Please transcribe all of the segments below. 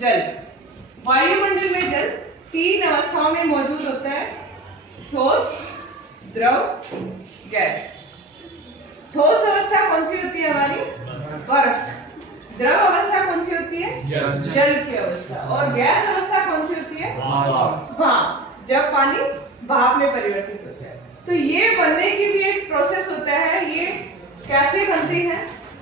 जल। वायुमंडल में जल 3 अवस्थाओं में मौजूद होता है, ठोस, द्रव, गैस। ठोस अवस्था कौन सी होती है हमारी? बर्फ। द्रव अवस्था कौन सी होती है? जल की अवस्था। और गैस अवस्था कौन सी होती है? भाप, जब पानी भाप में परिवर्तित होता है। तो ये बनने की भी एक प्रोसेस होता है। ये कैसे बनती है?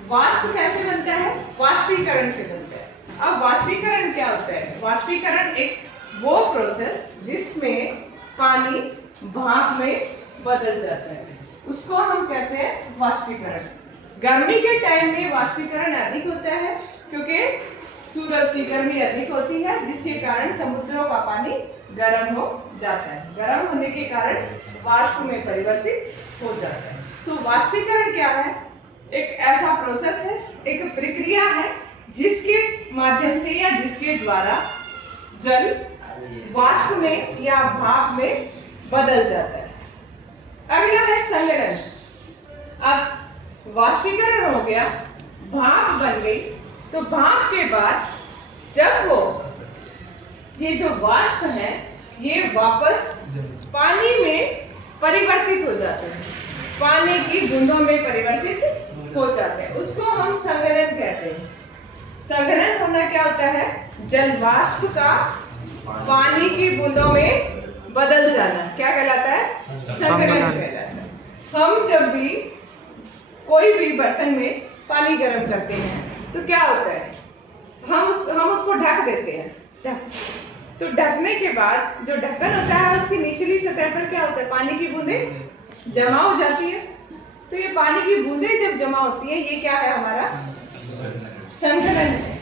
वाष्प कैसे बनता है? वाष्पीकरण से बनता है। अब वाष्पीकरण क्या होता है? वाष्पीकरण एक वो प्रोसेस जिसमें पानी भाप में बदल जाता है, उसको हम कहते हैं वाष्पीकरण। गर्मी के टाइम में वाष्पीकरण अधिक होता है क्योंकि सूरज की गर्मी अधिक होती है, जिसके कारण समुद्रों का पानी गर्म हो जाता है। गर्म होने के कारण वाष्प में परिवर्तित हो जाता है। तो वाष्पीकरण क्या है? एक ऐसा प्रोसेस है, एक प्रक्रिया है जिसके माध्यम से या जिसके द्वारा जल वाष्प में या भाप में बदल जाता है। अगला है संघनन। अब वाष्पीकरण हो गया, भाप बन गई, तो भाप के बाद जब वो ये जो वाष्प है ये वापस पानी में परिवर्तित हो जाते हैं, पानी की बूंदों में परिवर्तित हो जाते हैं, उसको हम संघनन कहते हैं। संघनन होना क्या होता है? जल वाष्प का पानी की बूंदों में बदल जाना क्या कहलाता है? संघनन कहलाता है। हम जब भी कोई भी बर्तन में पानी गर्म करते हैं तो क्या होता है? हम उसको ढक देते हैं। तो ढकने के बाद जो ढक्कन होता है उसकी निचली सतह पर क्या होता है? पानी की बूंदें जमा हो जाती है। तो ये पानी की बूंदें जब जमा होती है, ये क्या है? हमारा संघनन है।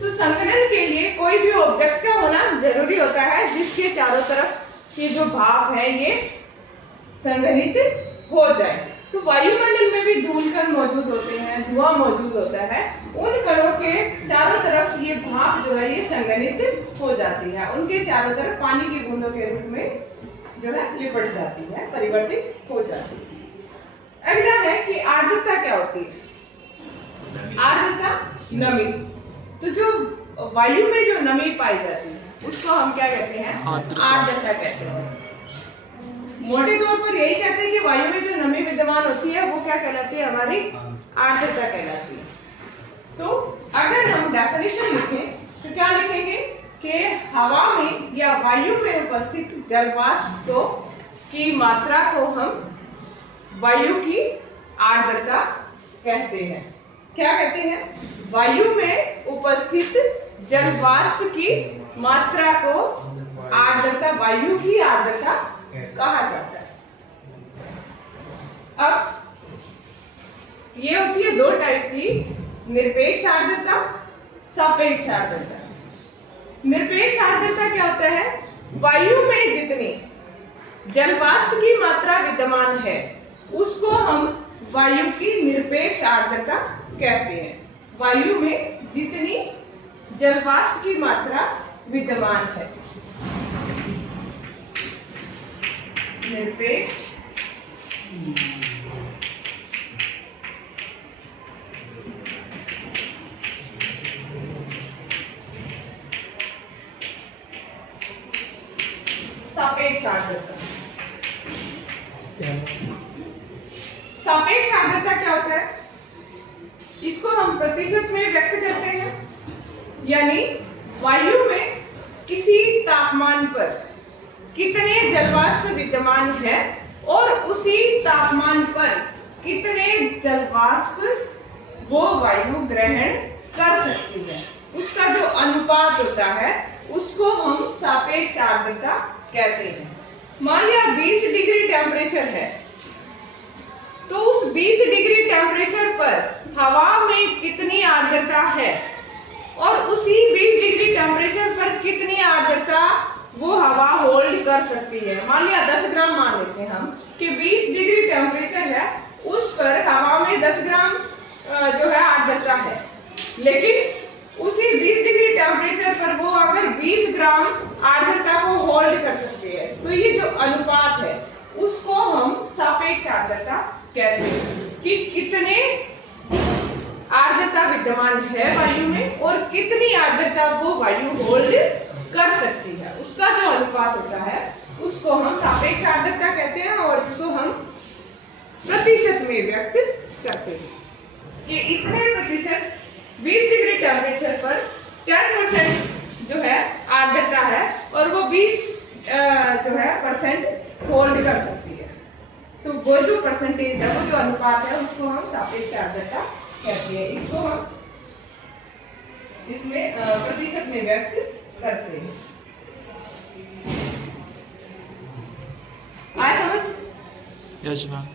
तो संघनन के लिए कोई भी ऑब्जेक्ट का होना जरूरी होता है जिसके चारों तरफ ये जो भाप है ये संघनित हो जाए। तो वायुमंडल में भी धूल कण मौजूद होते हैं, धुआं मौजूद होता है। उन कणों के चारों तरफ ये भाप जो है ये संघनित हो जाती है, उनके चारों तरफ पानी की बूंदों के रूप में जो है लिपट जाती है, परिवर्तित हो जाती है। अगला है कि आर्द्रता क्या होती है? आर्द्रता नमी। तो जो वायु में जो नमी पाई जाती है उसको हम क्या कहते हैं? आर्द्रता कहते हैं। मोटे तौर पर यही कहते हैं कि वायु में जो नमी विद्यमान होती है वो क्या कहलाती है? हमारी आर्द्रता कहलाती है। तो अगर हम डेफिनेशन लिखें तो क्या लिखेंगे कि हवा में या वायु में उपस्थित जलवाष्प की मात्रा को हम वायु की आर्द्रता कहते हैं। क्या कहते हैं? वायु में उपस्थित जलवाष्प की मात्रा को आर्द्रता, वायु की आर्द्रता कहा जाता है। अब ये होती है 2 टाइप की, निरपेक्ष आर्द्रता, सापेक्ष आर्द्रता। निरपेक्ष आर्द्रता क्या होता है? वायु में जितनी जलवाष्प की मात्रा विद्यमान है उसको हम वायु की निरपेक्ष आर्द्रता कहते हैं। वायु में जितनी जलवाष्प की मात्रा विद्यमान है, निरपेक्ष सापेक्ष आर्द्रता। सापेक्ष आर्द्रता क्या होता है? इसको हम प्रतिशत में व्यक्त करते हैं, यानी वायु में किसी तापमान पर कितने जलवाष्प विद्यमान है और उसी तापमान पर कितने जलवाष्प वो वायु ग्रहण कर सकती है, उसका जो अनुपात होता है उसको हम सापेक्ष आर्द्रता कहते हैं। मान लिया 20 डिग्री टेम्परेचर है, तो उस 20 डिग्री टेम्परेचर पर हवा में कितनी आर्द्रता है और उसी 20 डिग्री टेम्परेचर पर कितनी आर्द्रता वो हवा होल्ड कर सकती है। मान लिया 10 ग्राम मान लेते हैं हम कि 20 डिग्री टेम्परेचर है, उस पर हवा में 10 ग्राम जो है आर्द्रता है, लेकिन उसी 20 डिग्री टेम्परेचर पर वो अगर 20 ग्राम आर्द्रता को होल्ड कर सकती है, तो ये जो अनुपात है उसको हम सापेक्ष आर्द्रता कहते हैं कि कितने आर्द्रता आर्द्रता विद्यमान है वायु में और कितनी आर्द्रता वो वायु होल्ड कर सकती है, उसका जो अनुपात होता है उसको हम सापेक्ष आर्द्रता कहते हैं और इसको हम प्रतिशत में व्यक्त करते हैं कि इतने प्रतिशत 20 डिग्री टेम्परेचर पर 10% जो है आर्द्रता है और वो 20 जो है परसेंट होल्ड कर सकती है। तो वो जो परसेंटेज है, वो जो अनुपात है, उसको हम सापेक्ष आर्द्रता कहते हैं। इसको हम इसमें प्रतिशत में व्यक्त करते हैं। आया समझ? Yes ma'am.